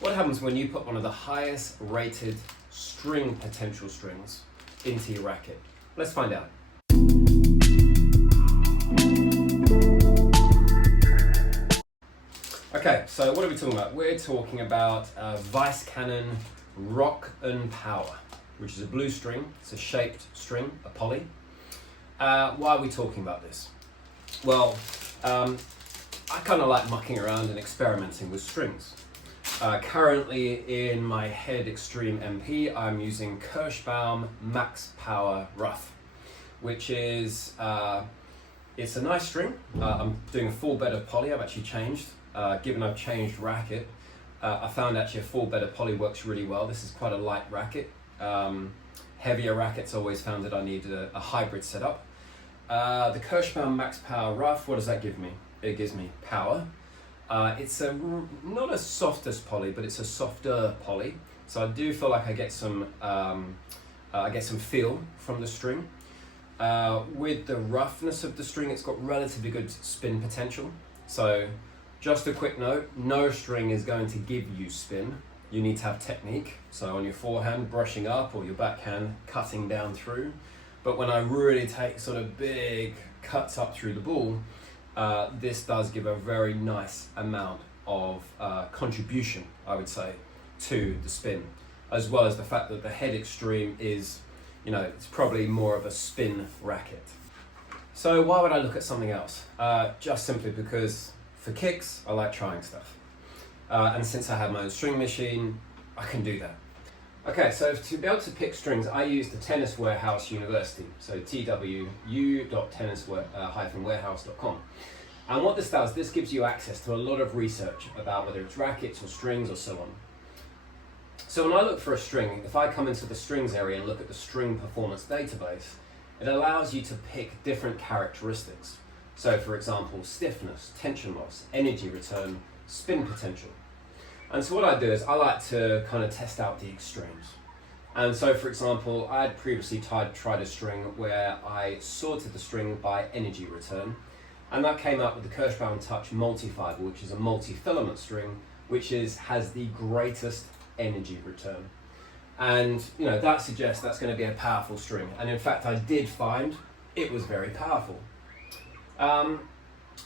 What happens when you put one of the highest rated string potential strings into your racket? Let's find out. Okay, so what are we talking about? We're talking about Weiss Rock and Power, which is a blue string. It's a shaped string, a poly. Why are we talking about this? Well, I kind of like mucking around and experimenting with strings. Currently in my Head Extreme MP, I'm using Kirschbaum Max Power Rough, which is, it's a nice string. I'm doing a full bed of poly. I've actually changed. Given I've changed racket, I found actually a full bed of poly works really well. This is quite a light racket. Heavier rackets always found that I needed a hybrid setup. The Kirschbaum Max Power Rough, what does that give me? It gives me power. It's not as soft as poly, but it's a softer poly. So I do feel like I get some feel from the string. With the roughness of the string, it's got relatively good spin potential. So just a quick note, no string is going to give you spin. You need to have technique. So on your forehand, brushing up, or your backhand, cutting down through. But when I really take sort of big cuts up through the ball, this does give a very nice amount of contribution, I would say, to the spin, as well as the fact that the Head Extreme is, it's probably more of a spin racket. So why would I look at something else? Just simply because for kicks, I like trying stuff. And since I have my own string machine, I can do that. Okay, so to be able to pick strings, I use the Tennis Warehouse University, so twu.tennis-warehouse.com. And what this does, this gives you access to a lot of research about whether it's rackets or strings or so on. So when I look for a string, if I come into the strings area and look at the string performance database, it allows you to pick different characteristics. So for example, stiffness, tension loss, energy return, spin potential. And so what I do is I like to kind of test out the extremes. And so for example, I had previously tried a string where I sorted the string by energy return. And that came up with the Kirschbaum Touch Multifiber, which is a multi-filament string, which has the greatest energy return. And that suggests that's going to be a powerful string. And in fact, I did find it was very powerful.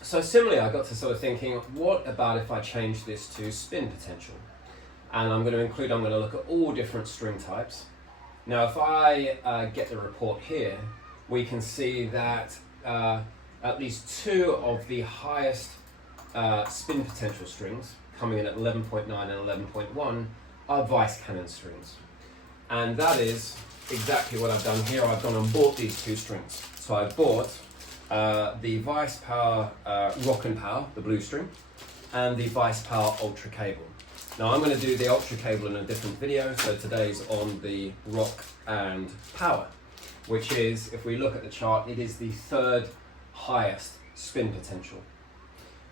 So similarly, I got to sort of thinking, what about if I change this to spin potential? And I'm going to look at all different string types. Now, if I get the report here, we can see that at least two of the highest spin potential strings, coming in at 11.9 and 11.1, are Weiss strings. And that is exactly what I've done here. I've gone and bought these two strings. So I've bought the Weiss Power Rock and Power, the blue string, and the Weiss Power Ultra Cable. Now I'm going to do the Ultra Cable in a different video, so today's on the Rock and Power, which is, if we look at the chart, it is the third highest spin potential.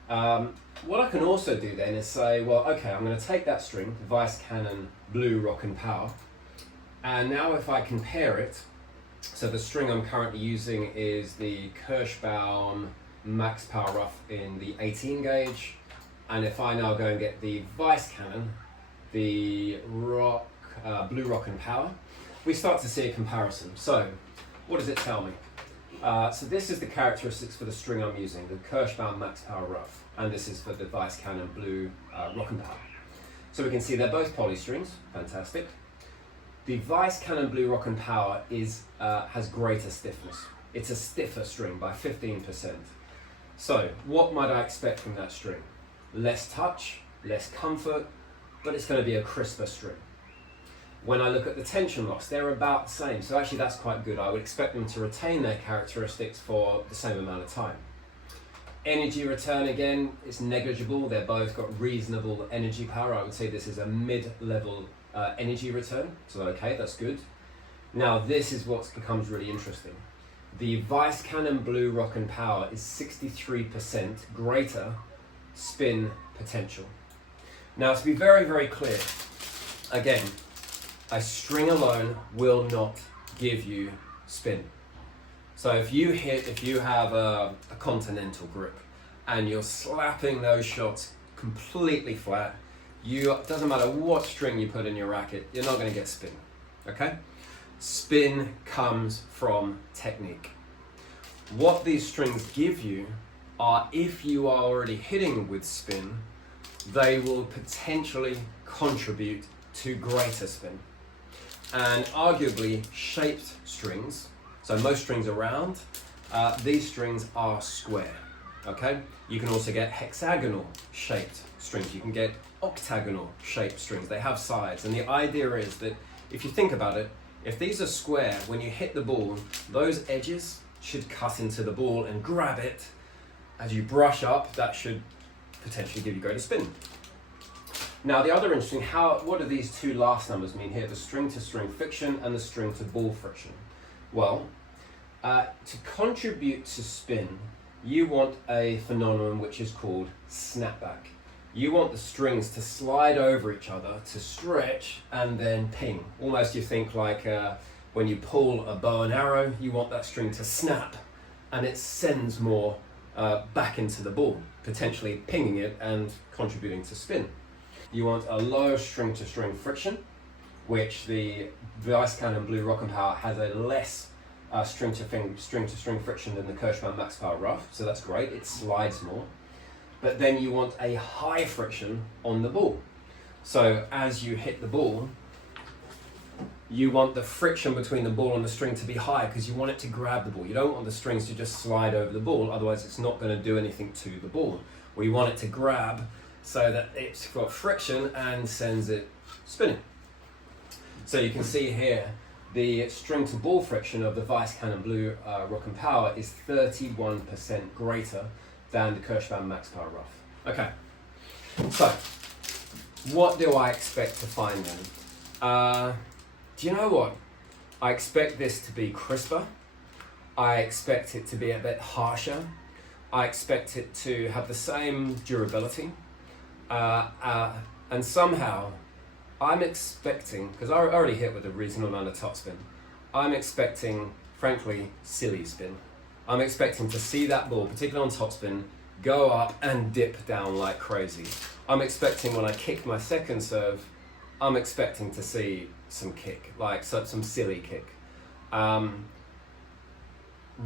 What I can also do then is say, well, okay, I'm going to take that string, the Weiss Blue Rock and Power, and now if I compare it, so the string I'm currently using is the Kirschbaum Max Power Rough in the 18 gauge. And if I now go and get the Weiss the Blue Rock and Power, we start to see a comparison. So what does it tell me? So this is the characteristics for the string I'm using, the Kirschbaum Max Power Rough. And this is for the Weiss Blue Rock and Power. So we can see they're both poly strings, fantastic. The Weiss Blue Rock and Power has greater stiffness. It's a stiffer string by 15%. So what might I expect from that string? Less touch, less comfort, but it's going to be a crisper string. When I look at the tension loss, they're about the same. So actually that's quite good. I would expect them to retain their characteristics for the same amount of time. Energy return, again, is negligible. They've both got reasonable energy power. I would say this is a mid-level energy return. So okay, that's good. Now this is what becomes really interesting. The Weiss Blue Rock and Power is 63% greater spin potential. Now to be very, very clear, again, a string alone will not give you spin. So if you have a continental grip and you're slapping those shots completely flat, doesn't matter what string you put in your racket, you're not going to get spin. Okay? Spin comes from technique. What these strings give you are, if you are already hitting with spin, they will potentially contribute to greater spin. And arguably shaped strings, so most strings are round, these strings are square. Okay? You can also get hexagonal shaped strings. You can get octagonal shaped strings. They have sides. And the idea is that if you think about it, if these are square, when you hit the ball, those edges should cut into the ball and grab it. As you brush up, that should potentially give you greater spin. Now the other interesting, what do these two last numbers mean here? The string to string friction and the string to ball friction. Well, to contribute to spin, you want a phenomenon which is called snapback. You want the strings to slide over each other, to stretch and then ping. Almost you think like when you pull a bow and arrow, you want that string to snap and it sends more back into the ball, potentially pinging it and contributing to spin. You want a low string to string friction, which the Weiss Cannon Blue Rock and Power has a less string to string friction than the Kirschmann Max Power Rough, so that's great, it slides more. But then you want a high friction on the ball. So as you hit the ball, you want the friction between the ball and the string to be high because you want it to grab the ball. You don't want the strings to just slide over the ball, otherwise it's not going to do anything to the ball. We want it to grab so that it's got friction and sends it spinning. So you can see here, the string to ball friction of the Weiss Cannon Blue Rock and Power is 31% greater than the Kirschmann Max Power Rough. Okay, so what do I expect to find then? Do you know what? I expect this to be crisper. I expect it to be a bit harsher. I expect it to have the same durability. And somehow, I'm expecting, because I already hit with a reasonable amount of topspin, I'm expecting, frankly, silly spin. I'm expecting to see that ball, particularly on topspin, go up and dip down like crazy. I'm expecting when I kick my second serve, I'm expecting to see some kick, like some silly kick.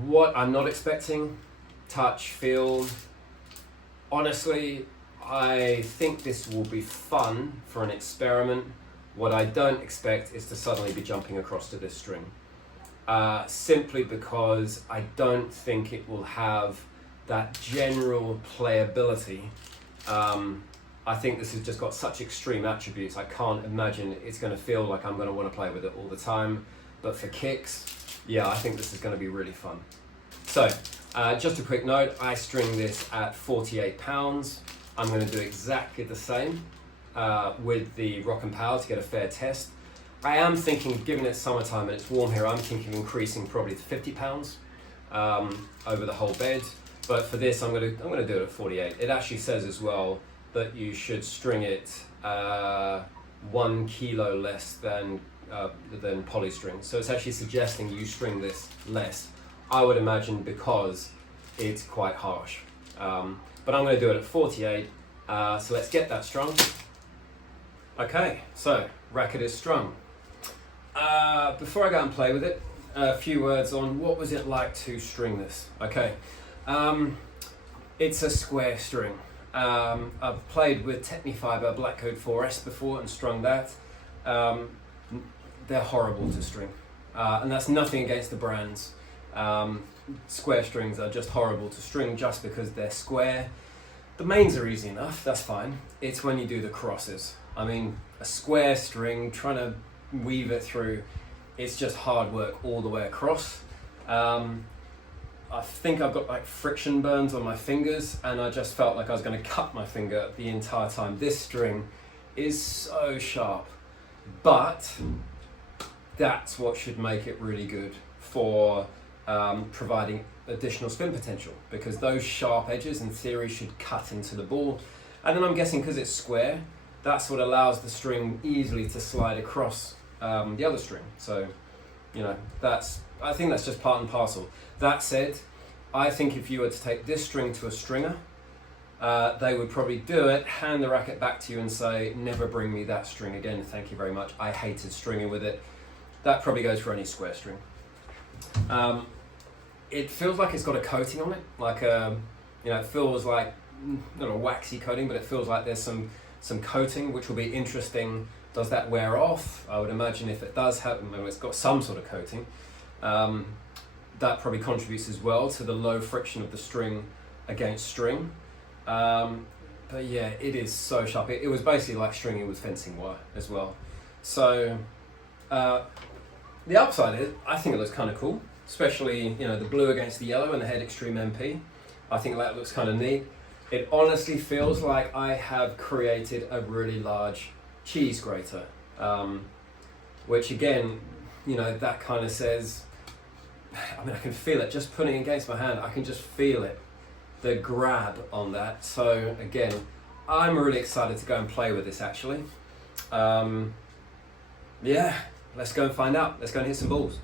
What I'm not expecting, touch, feel. Honestly, I think this will be fun for an experiment. What I don't expect is to suddenly be jumping across to this string. Simply because I don't think it will have that general playability. I think this has just got such extreme attributes. I can't imagine it's going to feel like I'm going to want to play with it all the time. But for kicks, yeah, I think this is going to be really fun. So, just a quick note, I string this at 48 pounds. I'm going to do exactly the same with the Rock and Power to get a fair test. I am thinking, given it's summertime and it's warm here, I'm thinking of increasing probably to 50 pounds over the whole bed. But for this, I'm going to do it at 48. It actually says as well that you should string it 1 kilo less than polystring. So it's actually suggesting you string this less. I would imagine because it's quite harsh. But I'm going to do it at 48. So let's get that strung. Okay, so racket is strung. Before I go and play with it, a few words on what was it like to string this. Okay, it's a square string. I've played with Technifiber Black Code 4S before and strung that. They're horrible to string, and that's nothing against the brands. Square strings are just horrible to string just because they're square. The mains are easy enough, that's fine. It's when you do the crosses. I mean, a square string, trying to weave it through, it's just hard work all the way across. I think I've got like friction burns on my fingers and I just felt like I was going to cut my finger the entire time. This string is so sharp, but that's what should make it really good for providing additional spin potential, because those sharp edges in theory should cut into the ball. And then I'm guessing because it's square, that's what allows the string easily to slide across the other string. So, you know, I think that's just part and parcel. That said, I think if you were to take this string to a stringer, they would probably do it, hand the racket back to you and say, never bring me that string again, thank you very much, I hated stringing with it. That probably goes for any square string. It feels like it's got a coating on it, like it feels like, not a waxy coating, but it feels like there's some coating, which will be interesting. Does that wear off? I would imagine if it does have, it's got some sort of coating, that probably contributes as well to the low friction of the string against string. But yeah, it is so sharp. It was basically like stringing with fencing wire as well. So the upside is, I think it looks kind of cool, especially the blue against the yellow and the Head Extreme MP. I think that looks kind of neat. It honestly feels like I have created a really large cheese grater, which again, that kind of says, I can feel it just putting it against my hand. I can just feel it, the grab on that. So again, I'm really excited to go and play with this actually. Yeah, let's go and find out. Let's go and hit some balls.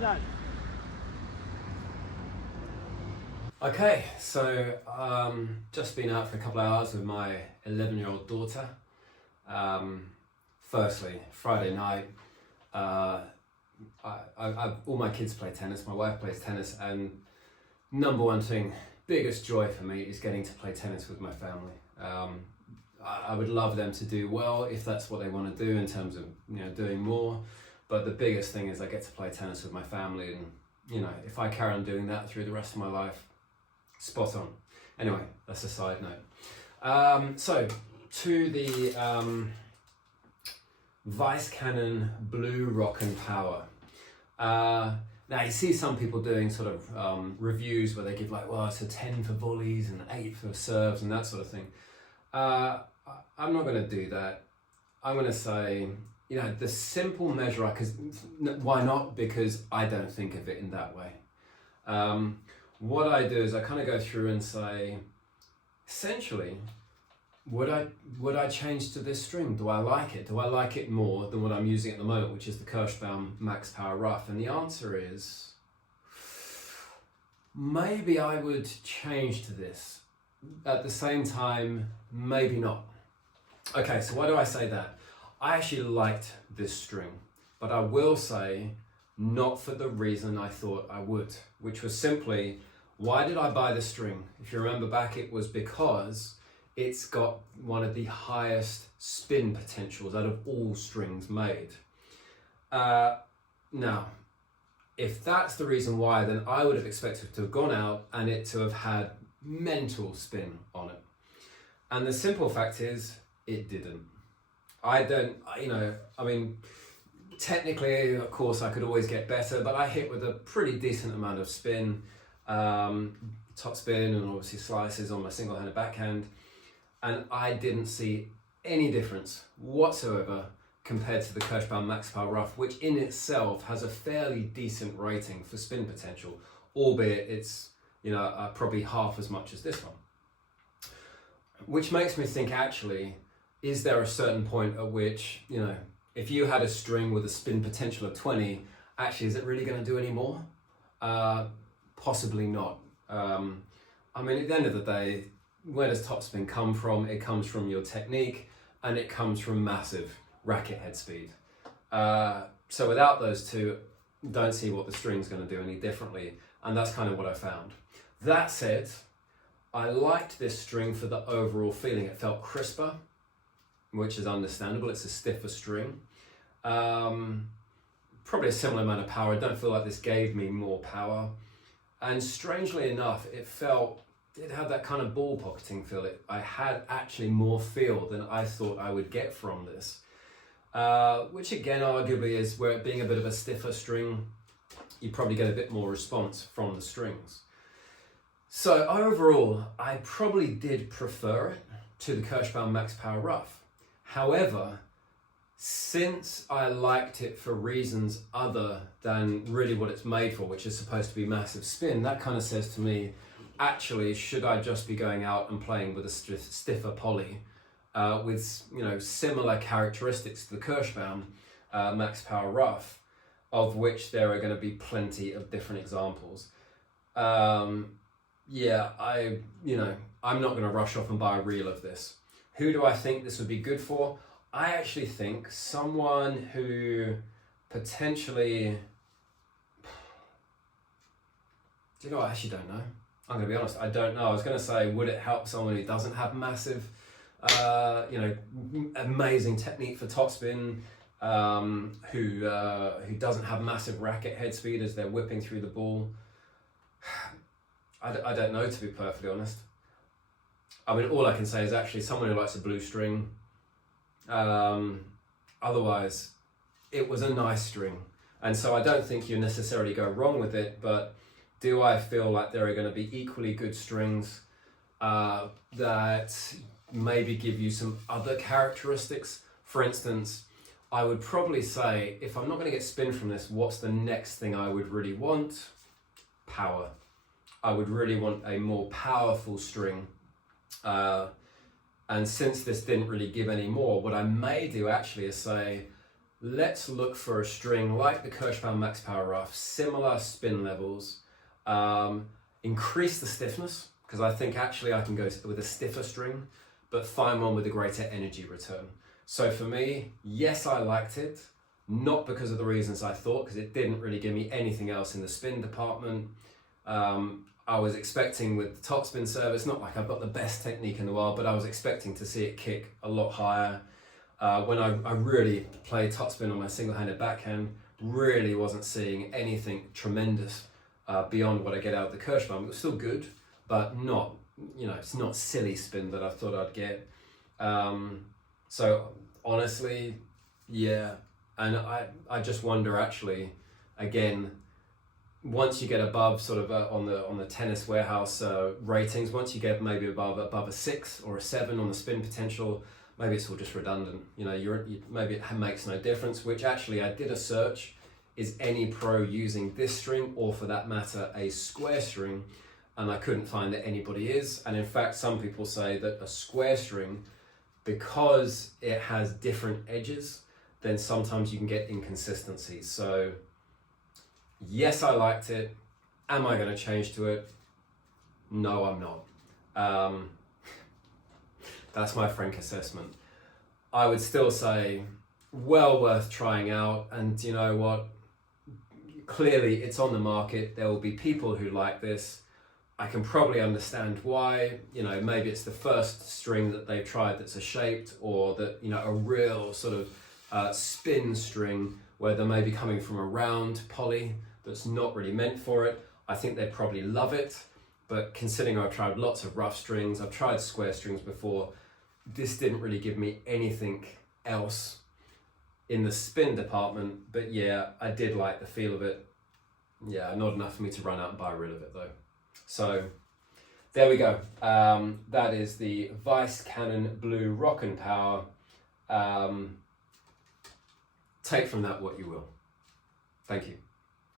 Done. Okay, so just been out for a couple of hours with my 11-year-old daughter. Firstly, Friday night, all my kids play tennis, my wife plays tennis, and number one thing, biggest joy for me is getting to play tennis with my family. I would love them to do well if that's what they want to do in terms of doing more. But the biggest thing is I get to play tennis with my family, and if I carry on doing that through the rest of my life, spot on. Anyway, that's a side note. So to the Weiss Cannon Blue Rock and Power. Now you see some people doing sort of reviews where they give it's a 10 for volleys and 8 for serves and that sort of thing. I'm not going to do that. I'm going to say, the simple measure, why not? Because I don't think of it in that way. What I do is I kind of go through and say, essentially, would I change to this string? Do I like it? Do I like it more than what I'm using at the moment, which is the Kirschbaum Max Power Rough? And the answer is, maybe I would change to this. At the same time, maybe not. Okay, so why do I say that? I actually liked this string, but I will say not for the reason I thought I would, which was simply, why did I buy this string? If you remember back, it was because it's got one of the highest spin potentials out of all strings made. Now, if that's the reason why, then I would have expected to have gone out and it to have had mental spin on it. And the simple fact is, it didn't. Technically, of course, I could always get better, but I hit with a pretty decent amount of spin, topspin, and obviously slices on my single-handed backhand. And I didn't see any difference whatsoever compared to the Kirschbaum Max Power Rough, which in itself has a fairly decent rating for spin potential, albeit it's probably half as much as this one. Which makes me think, actually, is there a certain point at which, if you had a string with a spin potential of 20, actually, is it really going to do any more? Possibly not. At the end of the day, where does topspin come from? It comes from your technique, and it comes from massive racket head speed. So without those two, don't see what the string's going to do any differently, and that's kind of what I found. That said, I liked this string for the overall feeling. It felt crisper, which is understandable. It's a stiffer string. Probably a similar amount of power. I don't feel like this gave me more power. And strangely enough, it had that kind of ball pocketing feel. I had actually more feel than I thought I would get from this. Which again, arguably is where it being a bit of a stiffer string, you probably get a bit more response from the strings. So overall, I probably did prefer it to the Kirschbaum Max Power Rough. However, since I liked it for reasons other than really what it's made for, which is supposed to be massive spin, that kind of says to me, actually, should I just be going out and playing with a stiffer poly with similar characteristics to the Kirschbaum Max Power Rough, of which there are going to be plenty of different examples. I'm not going to rush off and buy a reel of this. Who do I think this would be good for? I actually think someone who potentially... I actually don't know. I'm going to be honest, I don't know. I was going to say, would it help someone who doesn't have massive, amazing technique for topspin, who doesn't have massive racket head speed as they're whipping through the ball? I don't know, to be perfectly honest. All I can say is actually someone who likes a blue string. Otherwise, it was a nice string. And so I don't think you necessarily go wrong with it, but do I feel like there are going to be equally good strings that maybe give you some other characteristics? For instance, I would probably say, if I'm not going to get spin from this, what's the next thing I would really want? Power. I would really want a more powerful string. And since this didn't really give any more, what I may do actually is say, let's look for a string like the Kirschbaum Max Power Rough, similar spin levels, increase the stiffness, because I think actually I can go with a stiffer string, but find one with a greater energy return. So for me, yes, I liked it, not because of the reasons I thought, because it didn't really give me anything else in the spin department. I was expecting with the topspin service, not like I've got the best technique in the world, but I was expecting to see it kick a lot higher. When I really played topspin on my single-handed backhand, really wasn't seeing anything tremendous beyond what I get out of the Kirschbaum. It was still good, but not, it's not silly spin that I thought I'd get. So honestly, yeah. And I just wonder actually, again, once you get above sort of on the Tennis Warehouse ratings, once you get maybe above a 6 or a 7 on the spin potential, maybe it's all just redundant. Maybe it makes no difference, which actually I did a search. Is any pro using this string, or for that matter, a square string? And I couldn't find that anybody is. And in fact, some people say that a square string, because it has different edges, then sometimes you can get inconsistencies. So yes, I liked it. Am I going to change to it? No, I'm not. That's my frank assessment. I would still say, well worth trying out. And you know what? Clearly, it's on the market. There will be people who like this. I can probably understand why. You know, maybe it's the first string that they've tried that's a shaped, or that, you know, a real sort of spin string where they're maybe coming from a round poly that's not really meant for it. I think they'd probably love it, but considering I've tried lots of rough strings, I've tried square strings before, this didn't really give me anything else in the spin department. But yeah, I did like the feel of it. Yeah, not enough for me to run out and buy rid of it though. So there we go. That is the Weiss Canon Blue Rockin' Power. Take from that what you will. Thank you.